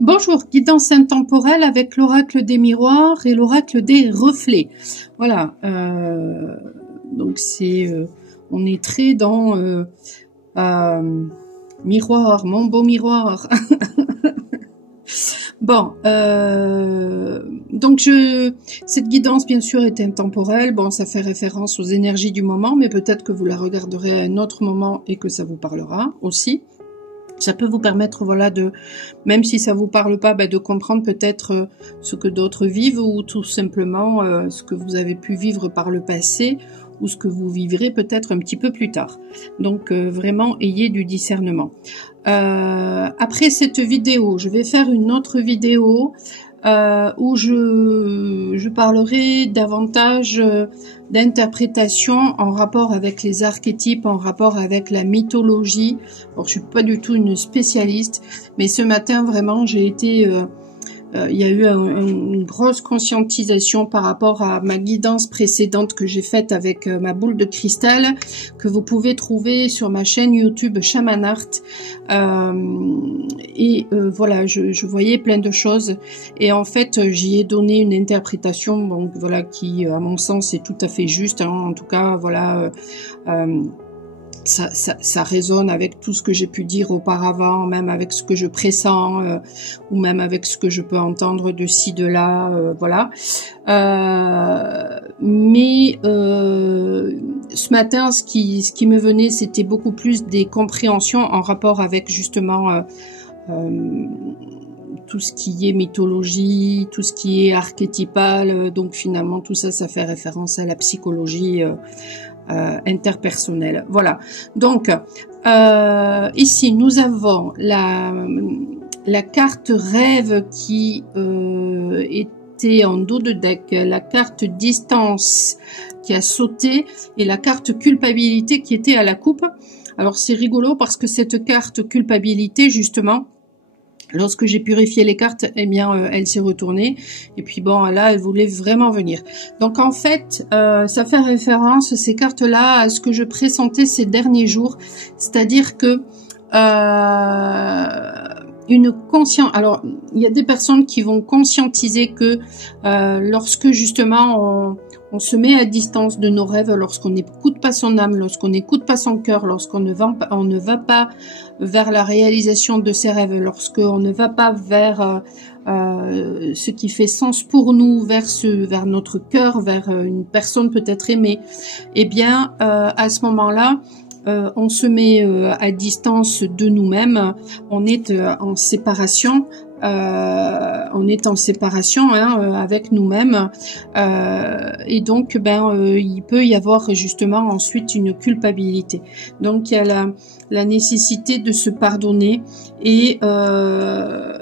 Bonjour, guidance intemporelle avec l'oracle des miroirs et l'oracle des reflets. Voilà, donc on est très dans miroir, mon beau miroir. Bon, donc cette guidance bien sûr est intemporelle. Bon, ça fait référence aux énergies du moment, mais peut-être que vous la regarderez à un autre moment et que ça vous parlera aussi. Ça peut vous permettre, voilà, même si ça vous parle pas, de comprendre peut-être ce que d'autres vivent ou tout simplement ce que vous avez pu vivre par le passé ou ce que vous vivrez peut-être un petit peu plus tard. Donc vraiment, ayez du discernement. Après cette vidéo, je vais faire une autre vidéo où je parlerai davantage d'interprétation en rapport avec les archétypes, en rapport avec la mythologie. Alors, je suis pas du tout une spécialiste, mais ce matin, vraiment, j'ai été... il y a eu une grosse conscientisation par rapport à ma guidance précédente que j'ai faite avec ma boule de cristal, que vous pouvez trouver sur ma chaîne YouTube Shaman Art. Voilà, je voyais plein de choses et en fait j'y ai donné une interprétation, donc voilà, qui à mon sens est tout à fait juste, hein. En tout cas voilà, ça résonne avec tout ce que j'ai pu dire auparavant, même avec ce que je pressens, ou même avec ce que je peux entendre de ci, de là, voilà. Mais ce matin, ce qui me venait, c'était beaucoup plus des compréhensions en rapport avec justement tout ce qui est mythologie, tout ce qui est archétypal. Donc finalement, tout ça, ça fait référence à la psychologie interpersonnelle. Voilà. Donc ici nous avons la carte rêve qui était en dos de deck, la carte distance qui a sauté et la carte culpabilité qui était à la coupe. Alors c'est rigolo parce que cette carte culpabilité, justement, lorsque j'ai purifié les cartes, eh bien, elle s'est retournée. Et puis bon, là, elle voulait vraiment venir. Donc en fait, ça fait référence, ces cartes-là, à ce que je pressentais ces derniers jours. C'est-à-dire que une conscience. Alors, il y a des personnes qui vont conscientiser que lorsque justement on se met à distance de nos rêves, lorsqu'on n'écoute pas son âme, lorsqu'on n'écoute pas son cœur, lorsqu'on ne va pas vers la réalisation de ses rêves, lorsqu'on ne va pas vers ce qui fait sens pour nous, vers notre cœur, vers une personne peut-être aimée, eh bien, à ce moment-là, on se met à distance de nous-mêmes, on est en séparation. Avec nous-mêmes, et donc il peut y avoir justement ensuite une culpabilité. Donc il y a la nécessité de se pardonner et en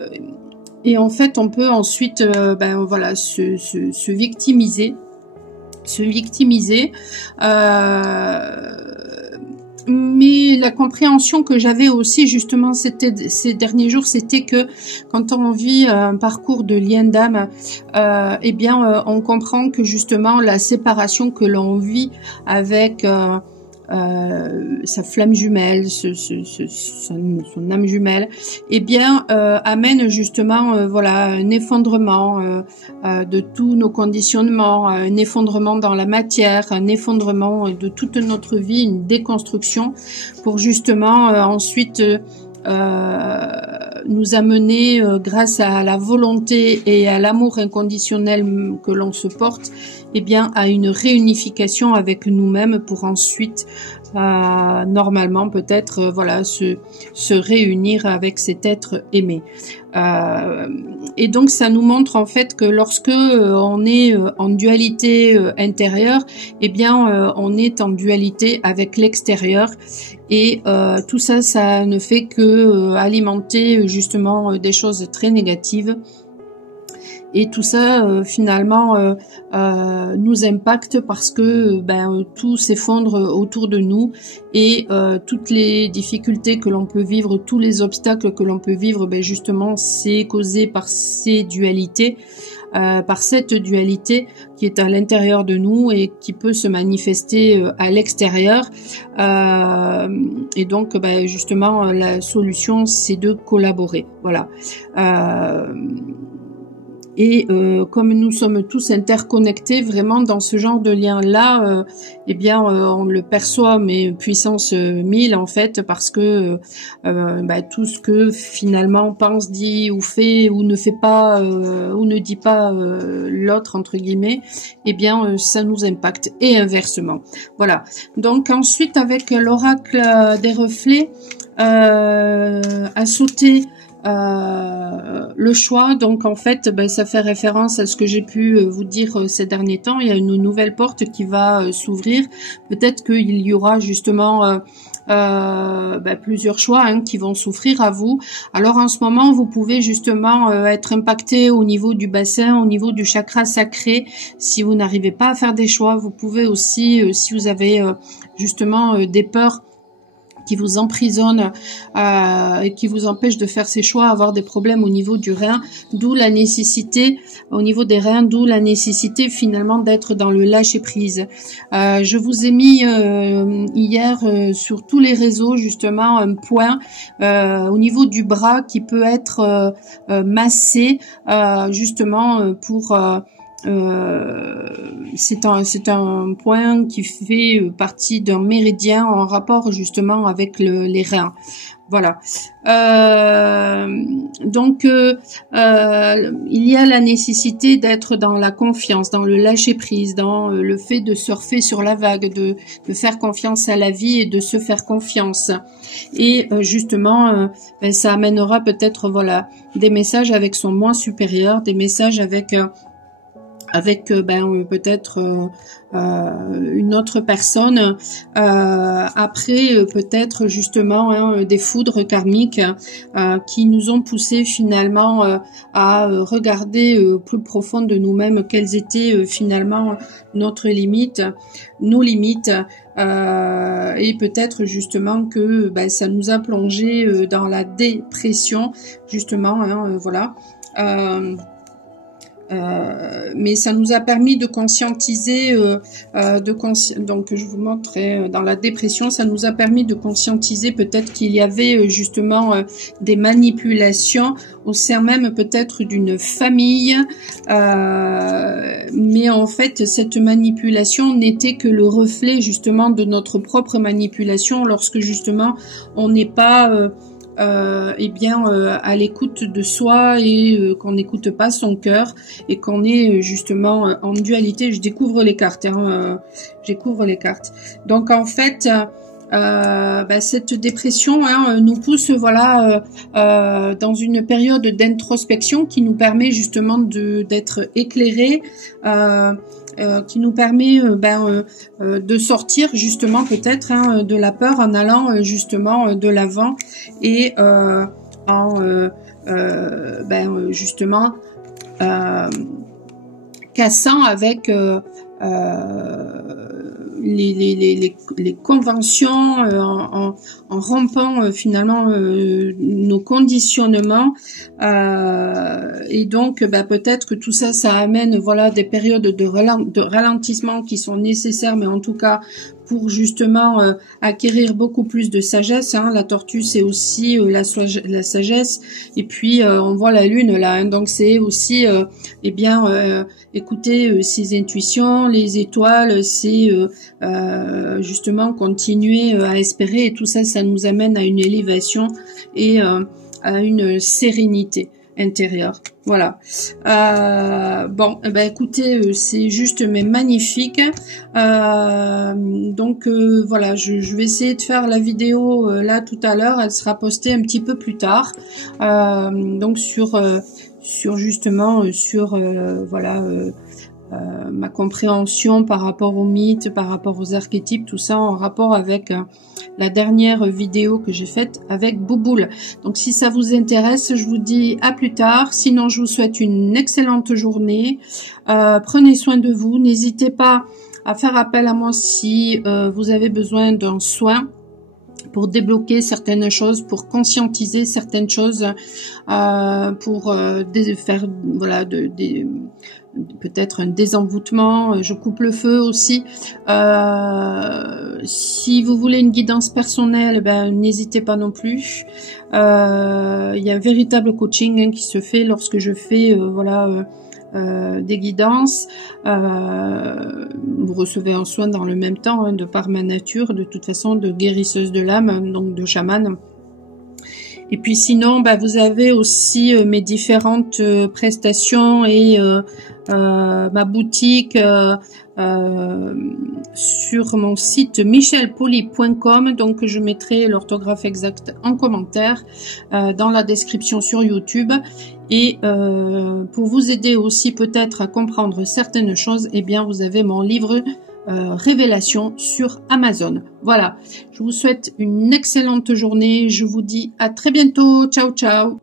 fait on peut ensuite voilà se victimiser. Mais la compréhension que j'avais aussi justement ces derniers jours, c'était que quand on vit un parcours de lien d'âme, eh bien on comprend que justement la séparation que l'on vit avec sa flamme jumelle, son âme jumelle, eh bien amène justement voilà un effondrement de tous nos conditionnements, un effondrement dans la matière, un effondrement de toute notre vie, une déconstruction pour justement ensuite nous amener grâce à la volonté et à l'amour inconditionnel que l'on se porte, eh bien à une réunification avec nous-mêmes pour ensuite normalement peut-être voilà se réunir avec cet être aimé. Et donc ça nous montre en fait que lorsque on est en dualité intérieure, eh bien on est en dualité avec l'extérieur et tout ça, ça ne fait que alimenter justement des choses très négatives. Et tout ça, finalement, nous impacte parce que tout s'effondre autour de nous et toutes les difficultés que l'on peut vivre, tous les obstacles que l'on peut vivre, justement, c'est causé par ces dualités. par cette dualité qui est à l'intérieur de nous et qui peut se manifester à l'extérieur. Et donc, justement, la solution, c'est de collaborer. Voilà. Et comme nous sommes tous interconnectés vraiment dans ce genre de lien-là, eh bien on le perçoit mais puissance 1000 en fait, parce que tout ce que finalement pense, dit ou fait ou ne fait pas ou ne dit pas l'autre entre guillemets, eh bien ça nous impacte et inversement. Voilà. Donc ensuite avec l'oracle des reflets à sauter le choix, donc en fait ça fait référence à ce que j'ai pu vous dire ces derniers temps. Il y a une nouvelle porte qui va s'ouvrir, peut-être qu'il y aura justement plusieurs choix qui vont s'offrir à vous. Alors en ce moment vous pouvez justement être impacté au niveau du bassin, au niveau du chakra sacré. Si vous n'arrivez pas à faire des choix, vous pouvez aussi, si vous avez justement des peurs qui vous emprisonne et qui vous empêche de faire ces choix, avoir des problèmes au niveau du rein, d'où la nécessité, au niveau des reins, d'où la nécessité finalement d'être dans le lâcher prise. Je vous ai mis hier sur tous les réseaux justement un point au niveau du bras qui peut être massé justement pour c'est un point qui fait partie d'un méridien en rapport justement avec les reins. Voilà. Donc il y a la nécessité d'être dans la confiance, dans le lâcher prise, dans le fait de surfer sur la vague, de faire confiance à la vie et de se faire confiance. Et justement, ça amènera peut-être voilà des messages avec son moi supérieur, des messages avec peut-être une autre personne, après peut-être justement des foudres karmiques qui nous ont poussé finalement à regarder plus profond de nous-mêmes quelles étaient finalement notre limite, nos limites, et peut-être justement que ça nous a plongé dans la dépression justement, voilà. Mais ça nous a permis de conscientiser, donc je vous montrerai dans la dépression, ça nous a permis de conscientiser peut-être qu'il y avait justement des manipulations au sein même peut-être d'une famille, mais en fait cette manipulation n'était que le reflet justement de notre propre manipulation lorsque justement on n'est pas à l'écoute de soi et qu'on n'écoute pas son cœur et qu'on est justement en dualité. Je découvre les cartes, j'écouvre les cartes. Donc en fait, cette dépression nous pousse voilà dans une période d'introspection qui nous permet justement d'être éclairés, qui nous permet de sortir justement peut-être de la peur en allant justement de l'avant et justement cassant avec les conventions, en rompant finalement nos conditionnements, et donc peut-être que tout ça amène voilà des périodes de ralentissement qui sont nécessaires, mais en tout cas pour justement acquérir beaucoup plus de sagesse. La tortue c'est aussi la sagesse, et puis on voit la lune là, donc c'est aussi écouter ses intuitions, les étoiles, c'est justement continuer à espérer, et tout ça, ça nous amène à une élévation et à une sérénité intérieure. Voilà. Écoutez, c'est juste mais magnifique. Donc voilà, je vais essayer de faire la vidéo là tout à l'heure. Elle sera postée un petit peu plus tard. Donc sur justement ma compréhension par rapport aux mythes, par rapport aux archétypes, tout ça en rapport avec la dernière vidéo que j'ai faite avec Bouboule. Donc si ça vous intéresse, je vous dis à plus tard. Sinon, je vous souhaite une excellente journée. Prenez soin de vous. N'hésitez pas à faire appel à moi si vous avez besoin d'un soin. pour débloquer certaines choses, pour conscientiser certaines choses, pour faire voilà peut-être un désenvoûtement. Je coupe le feu aussi. Si vous voulez une guidance personnelle, ben n'hésitez pas non plus. Il y a un véritable coaching qui se fait lorsque je fais des guidances. Vous recevez un soin dans le même temps, de par ma nature, de toute façon, de guérisseuse de l'âme, donc de chamane. Et puis sinon, vous avez aussi mes différentes prestations et ma boutique sur mon site michelpoli.com. Donc je mettrai l'orthographe exacte en commentaire dans la description sur YouTube. Et pour vous aider aussi peut-être à comprendre certaines choses, eh bien vous avez mon livre Révélation sur Amazon. Voilà, je vous souhaite une excellente journée. Je vous dis à très bientôt. Ciao, ciao.